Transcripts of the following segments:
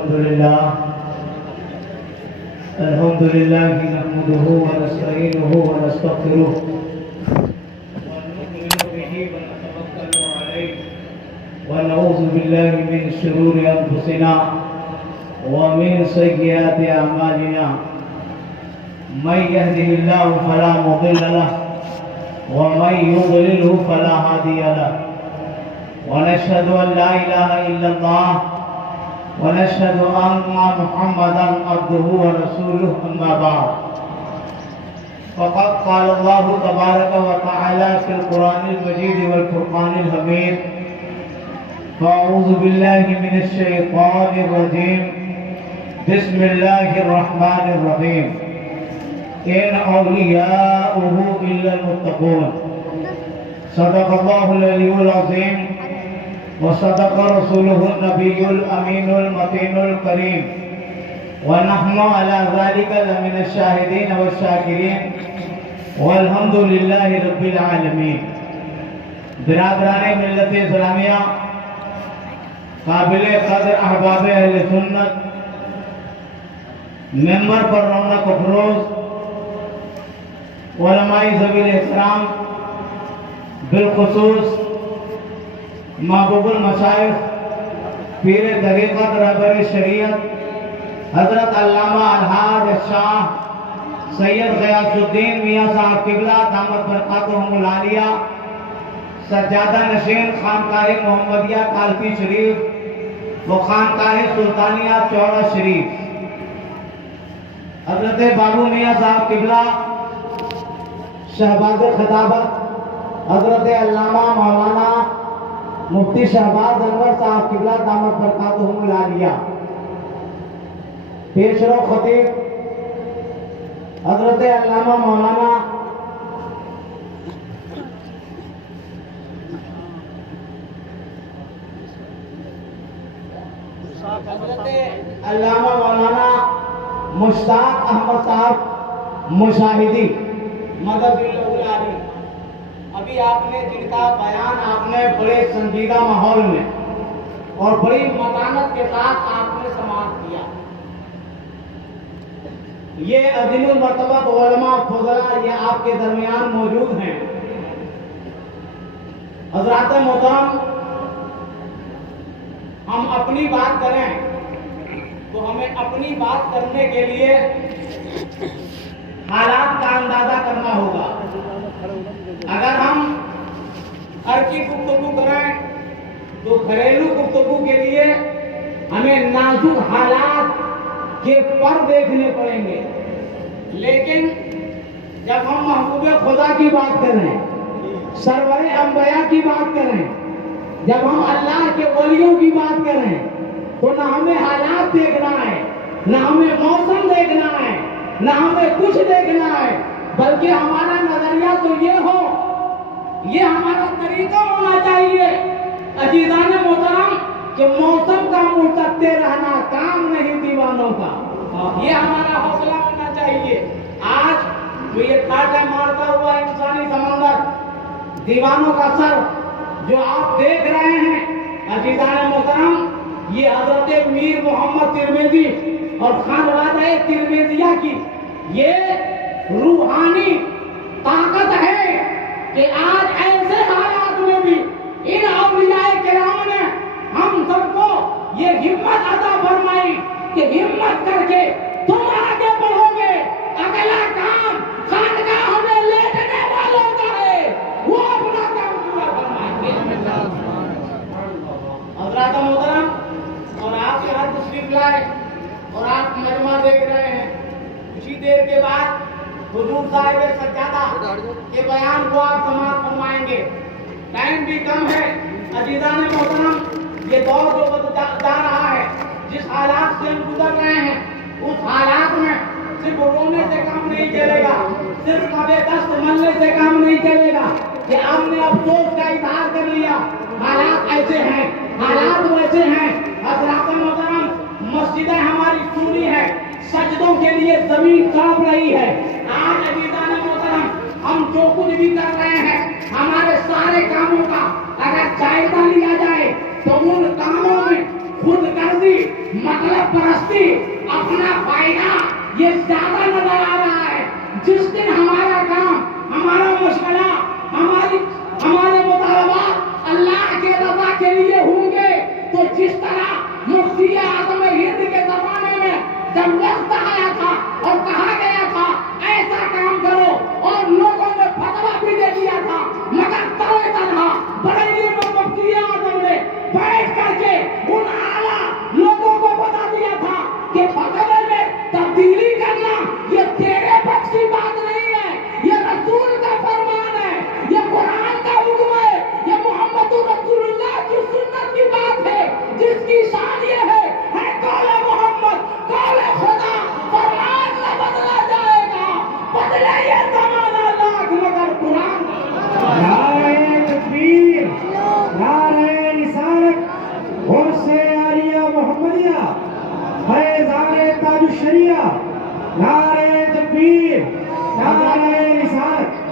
الحمد لله نحمده ونستعينه ونستغفره ونؤمن به ونتوكل عليه ونعوذ بالله من شرور أنفسنا ومن سيئات أعمالنا من يهده الله فلا مضل له ومن يضلله فلا هادي له ونشهد أن لا إله إلا الله ونشهد أن محمدا عبده ورسوله أما بعد فقد قال الله تبارك وتعالى في القرآن المجيد والفرقان الحميد فأعوذ بالله من الشيطان الرجيم بسم الله الرحمن الرحيم إن أولياؤه إلا المتقون صدق الله العلي العظيم وصدق رسوله النبي الأمين المتين الكريم ونحن على ذلك لمن الشاهدين والشاكرين والحمد لله رب العالمين. برادران ملت اسلامیہ، قابل قدر احباب اہل سنت، ممبر پر رونق افروز، علماء ذوی الاحترام، بالخصوص محبوب المشائخ، پیر طریقت، رہبر شریعت حضرت علامہ الحاج شاہ سید غیاث الدین میاں صاحب قبلہ دامت برکاتہم العالیہ، سجادہ نشین خانقاہ محمدیہ کالپی شریف و خانقاہ سلطانیہ چوڑا شریف، حضرت بابو میاں صاحب قبلہ شہباز خطابت حضرت علامہ مولانا مفتی شہباز انور صاحب قبلہ دامت برکاتہم العالیہ، پیشرو خطیب حضرت علامہ مولانا مشتاق احمد صاحب مشاہدی مدد العالی، ابھی آپ نے جن کا بیان آپ نے بڑے سنجیدہ ماحول میں اور بڑی متانت کے ساتھ آپ نے سماعت کیا. یہ عظیم المرتبہ علماء فضلاء یہ آپ کے درمیان موجود ہیں. حضرات محترم، ہم اپنی بات کریں تو ہمیں اپنی بات کرنے کے لیے حالات کا اندازہ کرنا ہوگا. اگر ہم گھر کی گفتگو کریں تو گھریلو گفتگو کے لیے ہمیں نازک حالات کے پر دیکھنے پڑیں گے، لیکن جب ہم محبوب خدا کی بات کریں، سرور انبیاء کی بات کریں، جب ہم اللہ کے ولیوں کی بات کریں تو نہ ہمیں حالات دیکھنا ہے، نہ ہمیں موسم دیکھنا ہے، نہ ہمیں کچھ دیکھنا ہے، بلکہ ہمارا نظریہ تو یہ ہو، یہ ہمارا طریقہ ہونا چاہیے عزیزان محترم کہ موسم کا مرتدے رہنا کام نہیں دیوانوں کا. یہ ہمارا حوصلہ ہونا چاہیے. آج جو یہ کاٹا مارتا ہوا انسانی سمندر، دیوانوں کا سر جو آپ دیکھ رہے ہیں عزیزان محترم، یہ حضرت میر محمد ترمذی اور خانوادہ ترمذیہ کی یہ روحانی طاقت ہے کہ آج ایسے حالات میں بھی ان اولیاء کرام نے ہم سب کو یہ ہمت عطا فرمائی کہ ہمت کر کے تم آگے بڑھو گے. اگلا کام خانقاہ میں لیٹنے والوں کا ہے، وہ اپنا کام پورا فرمائیں گے. حضرات محترم، اور آپ یہاں تشریف لائے اور آپ مجمع دیکھ رہے ہیں. کچھ دیر کے بعد حضور صاحب سجادہ کے بیان کو آپ سماعت فرمائیں گے. ٹائم بھی کم ہے. عزیزان محترم، یہ دور جو جا رہا ہے، جس حالات سے ہم گزر رہے ہیں، اس حالات میں صرف رونے سے کام نہیں چلے گا، صرف کبھی دست ملنے سے کام نہیں چلے گا کہ ہم نے افسوس کا اظہار کر لیا. حالات ایسے ہیں، حالات ویسے ہیں. حضرات محترم، مسجدیں ہماری سونی ہے، سجدوں کے لیے زمین کانپ رہی ہے. آج عزیزان محترم، ہم جو کچھ بھی کر رہے ہیں، ہمارے سارے کاموں کا اگر جائزہ لیا جائے تو ان کاموں میں خود غرضی مطلب پرستی، اپنا فائدہ یہ زیادہ نظر آ رہا ہے. جس دن ہمارا کام، ہمارا مشغلہ، ہمارے مطالبات اللہ کے رضا کے لیے ہوں گے تو جس طرح مفتی اعظم ہند کے زمانے میں جب وقت آیا تھا اور کہا گیا تھا ایسا کام کرو اور لوگوں نے فتویٰ بھی دے دیا تھا، مگر تنہا تنہا بریلی میں مفتی اعظم نے بیٹھ کر کے ان اعلیٰ لوگوں کو بتا دیا تھا کہ فتوے میں تبدیلی کرنا یہ تیرے بس کی بات نہیں ہے، یہ رسول کا فرمان ہے، یہ قرآن کا حکم ہے، یہ محمد رسول اللہ کی سنت کی بات ہے، جس کی شان یہ ہے قول محمد، قول خدا، فرمان نہ بدلا جائے گا، بدلے یہ زمانہ لاکھ مگر قرآن. نعرہ تکبیر، نعرہ رسالت، غوث عالیہ محمدیہ، فیضان تاج الشریعہ، نعرہ تکبیر، نعرہ رسالت.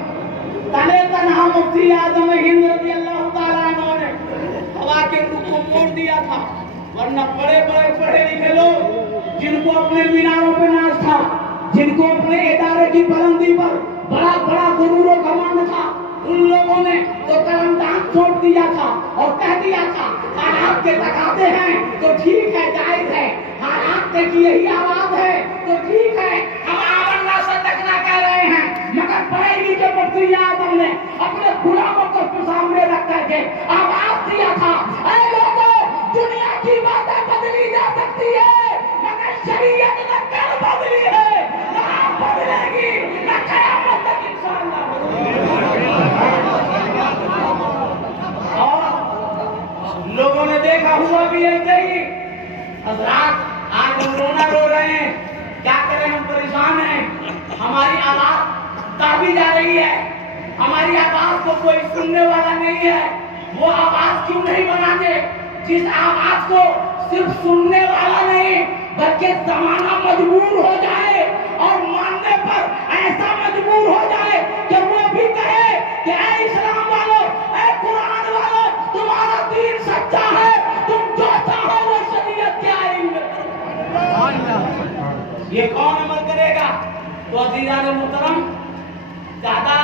تنے تنہا مفتی اعظم ہند رضی اللہ تعالیٰ عنہ نے ہوا کے رخ کو موڑ دیا تھا، ورنہ بڑے بڑے پڑھے لکھے لوگ جن کو اپنے میناروں پہ ناز تھا، جن کو اپنے ادارے کی بلندی پر بڑا بڑا غرور و گمان تھا، ان لوگوں نے تو قلم دان چھوڑ دیا تھا اور کہہ دیا تھا حالات کے تقاضے ہیں تو ٹھیک ہے، جائز ہے، حالات کی یہی آواز ہے تو ٹھیک ہے، ہم آمنا صدقنا کہہ رہے ہیں. مگر بریلی کے مفتی اعظم نے اپنے غلاموں کو سامنے رکھ کر کے آواز دیا تھا، اے لوگوں، دنیا کی باتیں بدلی جا سکتی ہے مگر شریعت نہ کر بدلی ہے، نہ بدلے گی، نہ قیامت تک انشاءاللہ بدلے گی. اور لوگوں نے دیکھا ہوا بھی ایسے ہی. حضرات آج ہم رونا رو رہے ہیں، کیا کریں، ہم پریشان ہیں، ہماری آواز دبی جا رہی ہے، ہماری آواز کو کوئی سننے والا نہیں ہے. وہ آواز کیوں نہیں بناتے جس آواز کو صرف سننے والا نہیں بلکہ زمانہ مجبور ہو جائے اور ماننے پر ایسا مجبور ہو جائے کہ وہ بھی کہے کہ اے اسلام والو، اے قرآن والو، تمہارا دین سچا ہے، تم جو چاہو وہ شریعت کے آئین میں کرو. یہ کون عمل کرے گا؟ تو عزیزان محترم، زیادہ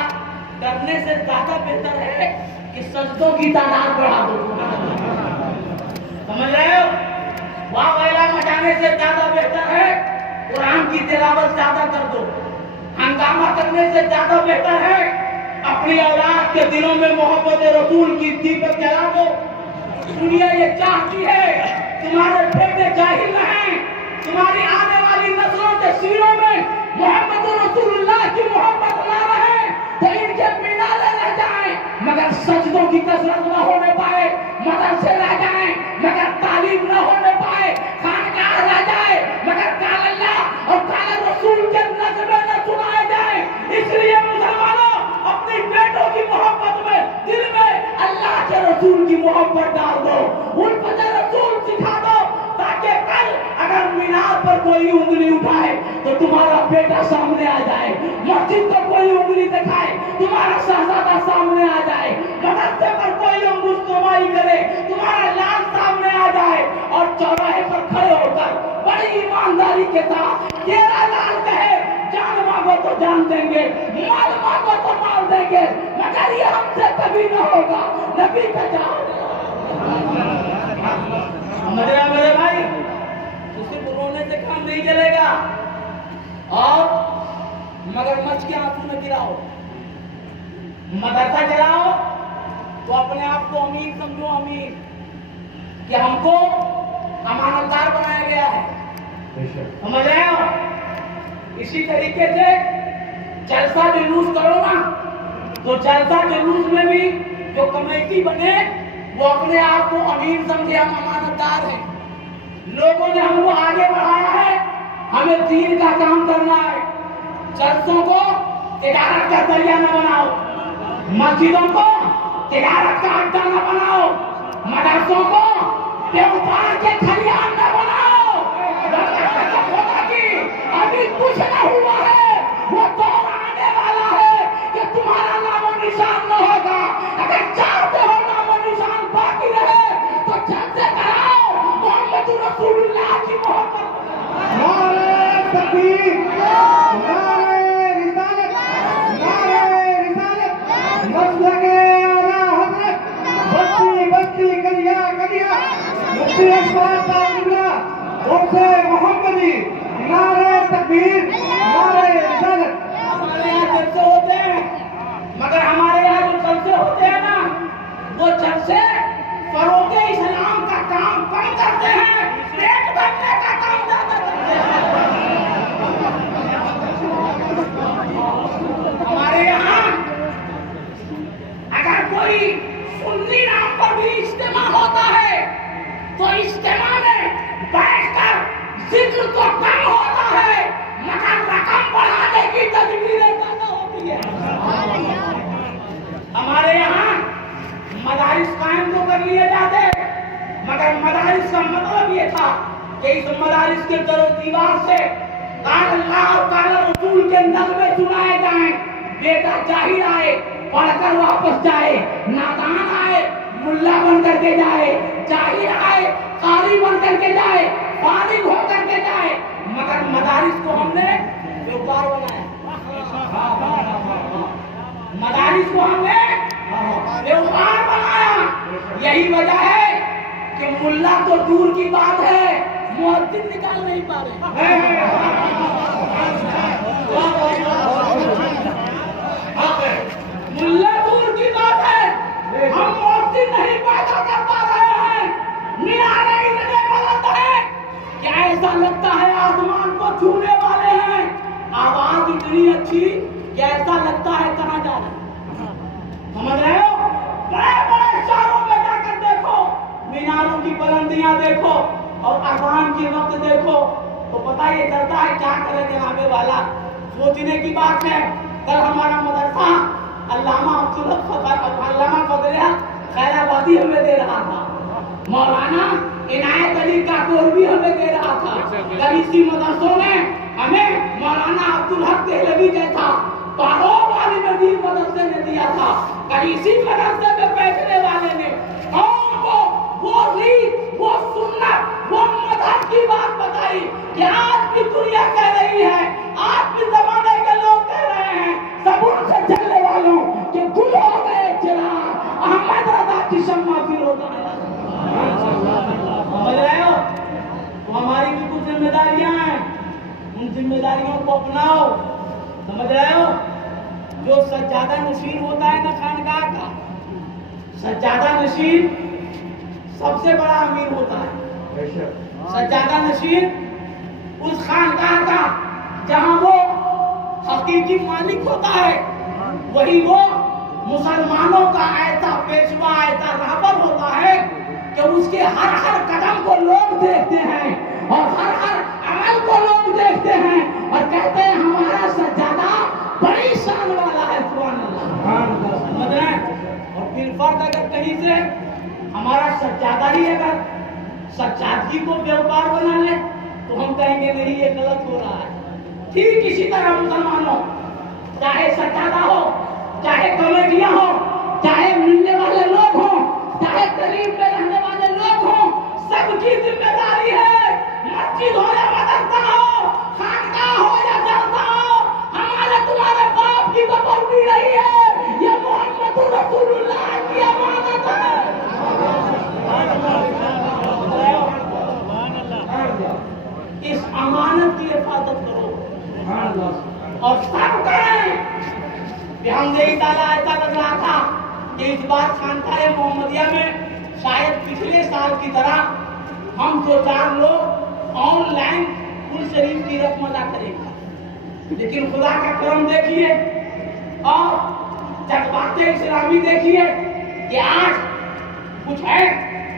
کرنے سے زیادہ بہتر ہے کہ سجدوں کی تعداد بڑھا دو. سمجھ رہے ہو؟ واہ ویلا مچانے سے زیادہ بہتر ہے قرآن کی تلاوت زیادہ کر دو. ہنگامہ کرنے سے زیادہ بہتر ہے اپنی اولاد کے دلوں میں محبت رسول کی دیپک جلا دو. دنیا یہ چاہتی ہے تمہارے بیٹے جاہل نہ ہیں، تمہاری آنے والی نسلوں کے سینوں میں محمد رسول اللہ کی محبت نہ رہے تو ان کے مینارے رہ جائیں مگر سجدوں کی کثرت نہ ہونے پائے، مدرسے رہ جائیں مگر تعلیم نہ ہونے پائے، خانقاہ رہ جائے مگر قال اللہ اور قال رسول کے نظمیں نہ سنائے جائیں. اس لیے مسلمانوں، اپنی بیٹوں کی محبت میں دل میں اللہ کے رسول کی محبت ڈال دو، ان پر رسول سکھا دو تاکہ کل اگر مینار پر کوئی انگلی اٹھائے تو تمہارا بیٹا سامنے آ جائے، مسجد پر کوئی انگلی دکھائے تمہارا شہزادہ سامنے آ جائے، مدرسے پر کوئی انگشتمائی کرے تمہارا لال سامنے آ جائے، اور چوراہے پر کھڑے ہو کر بڑی ایمانداری کے ساتھ تیرا لال کہے جان مانگو تو جان دیں گے، مال مانگو تو مال دیں گے، مگر یہ ہم سے کبھی نہ ہوگا، نبی کا جان. سمجھ رہے میرے بھائی؟ صرف رونے سے کام نہیں چلے گا، اور مگر مچ کے آنسو نہ گراؤ. مدرسہ چلاؤ تو اپنے آپ کو امین سمجھو، امین کہ ہم کو امانتدار بنایا گیا ہے. سمجھ رہے ہو؟ اسی طریقے سے جلسہ جلوس کرو نا تو جلسہ جلوس میں بھی جو کمیٹی بنے وہ اپنے آپ کو امین سمجھے، ہم امانتدار ہیں، لوگوں نے ہم کو آگے بڑھایا ہے، ہمیں دین کا کام کرنا ہے. جلسوں کو تجارت کا ذریعہ نہ بناؤ، مسجدوں کو تجارت کا اڈا نہ بناؤ، مدرسوں کو بیوپار کے کھلیان نہ بناؤ. ابھی کچھ نہ ہوا ہے، وہ دور آنے والا ہے کہ تمہارا نام و نشان نہ ہوگا. اگر چاہتے ہو نام و نشان باقی رہے تو جلسے کراؤ، محمد رسول اللہ کی تکبیر نعرہ رسالت مسلک اعلیٰ حضرت بستی بستی کلیا کلیا مفتی اشفاق قبلہ غوث محمدی نعرہ تکبیر نعرہ رسالت. ہمارے یہاں جلسے ہوتے ہیں مگر ہمارے یہاں جو جلسے ہوتے ہیں نا وہ جلسے فروغ اسلام کا کام کم کرتے ہیں پیٹ بھرنے کا کام زیادہ کرتے ہیں. ہمارے یہاں اگر کوئی سنی نام پر بھی اجتماع ہوتا ہے تو اجتماع میں بیٹھ کر ذکر تو کم ہوتا ہے مگر رقم بڑھانے کی تدبیریں زیادہ ہوتی ہے. ہمارے یہاں مدارس قائم تو کر لیے جاتے مگر مدارس کا مطلب یہ تھا کہ اس مدارس کے در و دیوار سے قال اللہ اور قال رسول کے نغمے سنائے جائیں. بیٹا جاہل آئے پڑھ کر واپس جائے, نادان آئے ملا بن کر کے جائے, جاہل آئے قاری بن کر کے جائے, فارغ ہو کر کے جائے. مگر مدارس کو ہم نے بیوقار بنایا, مدارس کو ہم نے بیوقار بنایا. یہی وجہ ہے کہ ملا تو دور کی بات ہے مؤذن نکال نہیں پا رہے. ملا دور کی بات ہے ہم مؤذن نہیں پیدا کر پا رہے ہیں. مینارے اتنے بلند ہیں کہ ایسا لگتا ہے آسمان کو چھونے والے ہیں. آواز اتنی اچھی کہ ایسا لگتا ہے کہاں جا رہے ہیں. سمجھ رہے ہو؟ بڑے بڑے شہروں میں جا کر دیکھو, میناروں کی بلندیاں دیکھو اور اذان کے وقت دیکھو تو پتہ یہ چلتا ہے کیا کرے جناب والا. سوچنے کی بات ہے. کل ہمارا مدرسہ علامہ علامہ فضلیہ خیر آبادی ہمیں دے رہا تھا, مولانا عنایت علی کاکور بھی ہمیں دے رہا تھا. کل اسی مدرسوں میں ہمیں مولانا عبدالحق دہلوی جیسا پاروب والی ندیم مدرسے نے دیا تھا. کل اسی مدرسے میں بیٹھنے والے نے قوم کو وہ ریت وہ سنت وہ مذہب کی بات بتائی کہ آج کی دنیا کہہ رہی ہے, آج کے زمانے کے لوگ کہہ رہے ہیں صبر سے چلنے والوں کہ گل ہو گئے چراغ احمد رضا کی شمع پھر ہوتا ہے. سمجھ رہے ہو؟ تو ہماری بھی کچھ ذمہ داریاں ہیں, ان ذمہ داریوں کو اپناؤ. سمجھ رہے ہو؟ جو سجادہ نشین ہوتا ہے نا خانقاہ کا, سجادہ نشین سب سے بڑا امیر ہوتا ہے. سجادہ نشین اس خانقاہ کا جہاں وہ حقیقی مالک ہوتا ہے, وہی وہ مسلمانوں کا ایسا پیشوا ایسا رہبر ہوتا ہے کہ اس کے ہر ہر قدم کو لوگ دیکھتے ہیں اور ہر ہر عمل کو لوگ دیکھتے ہیں اور کہتے ہیں ہمارا سجادہ بڑی شان والا ہے. سبحان اللہ. سمجھ رہے ہیں؟ اور پھر فرض اگر کہیں سے ہمارا سجادہ ہی اگر سجادگی کو بیوقار بنا لے تو ہم کہیں گے نہیں یہ غلط ہو رہا ہے. ٹھیک اسی طرح مسلمانوں چاہے سجادہ ہو, چاہے کمیٹیاں ہو, چاہے ملنے والے لوگ ہوں, چاہے قریب میں رہنے والے لوگ ہوں, سب کی ذمہ داری ہے. مسجد ہو یا مدرسہ ہو, خانقاہ ہو یا جلسہ ہو, ہمارے تمہارے باپ کی پابندی نہیں ہے, یہ محمد رسول اللہ کی امانت ہے. اس امانت کی حفاظت کرو اور سب کریں. بحمدہ تعالیٰ ایسا لگ رہا تھا کہ اس بار خانقاہ محمدیہ میں شاید پچھلے سال کی طرح ہم 2-4 لوگ آن لائن قرآن شریف کی رسم ادا کریں گے, لیکن خدا کا کرم دیکھیے اور جذبات اسلامی دیکھیے کہ آج کچھ ہے.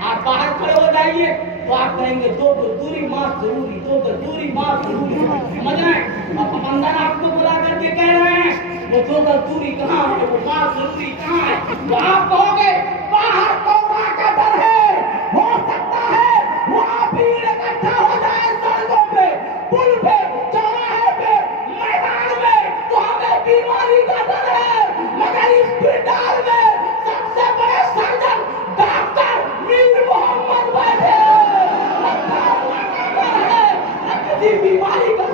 آپ باہر کھڑے ہو جائیے تو آپ کہیں گے 2 گز دوری ماسک ضروری, 2 گز دوری ماسک ضروری. سمجھ رہے ہیں؟ اور پابندان آپ کو بلا کر کے کہہ رہے ہیں وہ 2 گز دوری کہاں ہے, وہ ماسک ضروری کہاں ہے. تو آپ کہو گے باہر کورونا کا ڈر ہے, ہو سکتا ہے وہاں بھیڑ اکٹھا ہو جائے سڑکوں پہ, پل پہ, چوراہے پہ, میدان میں, تو ہمیں بیماری کا ڈر ہے. مگر اس پنڈال میں سب سے بڑے سرجن ڈاکٹر میر محمد بیٹھے ہیں. کسی بیماری کا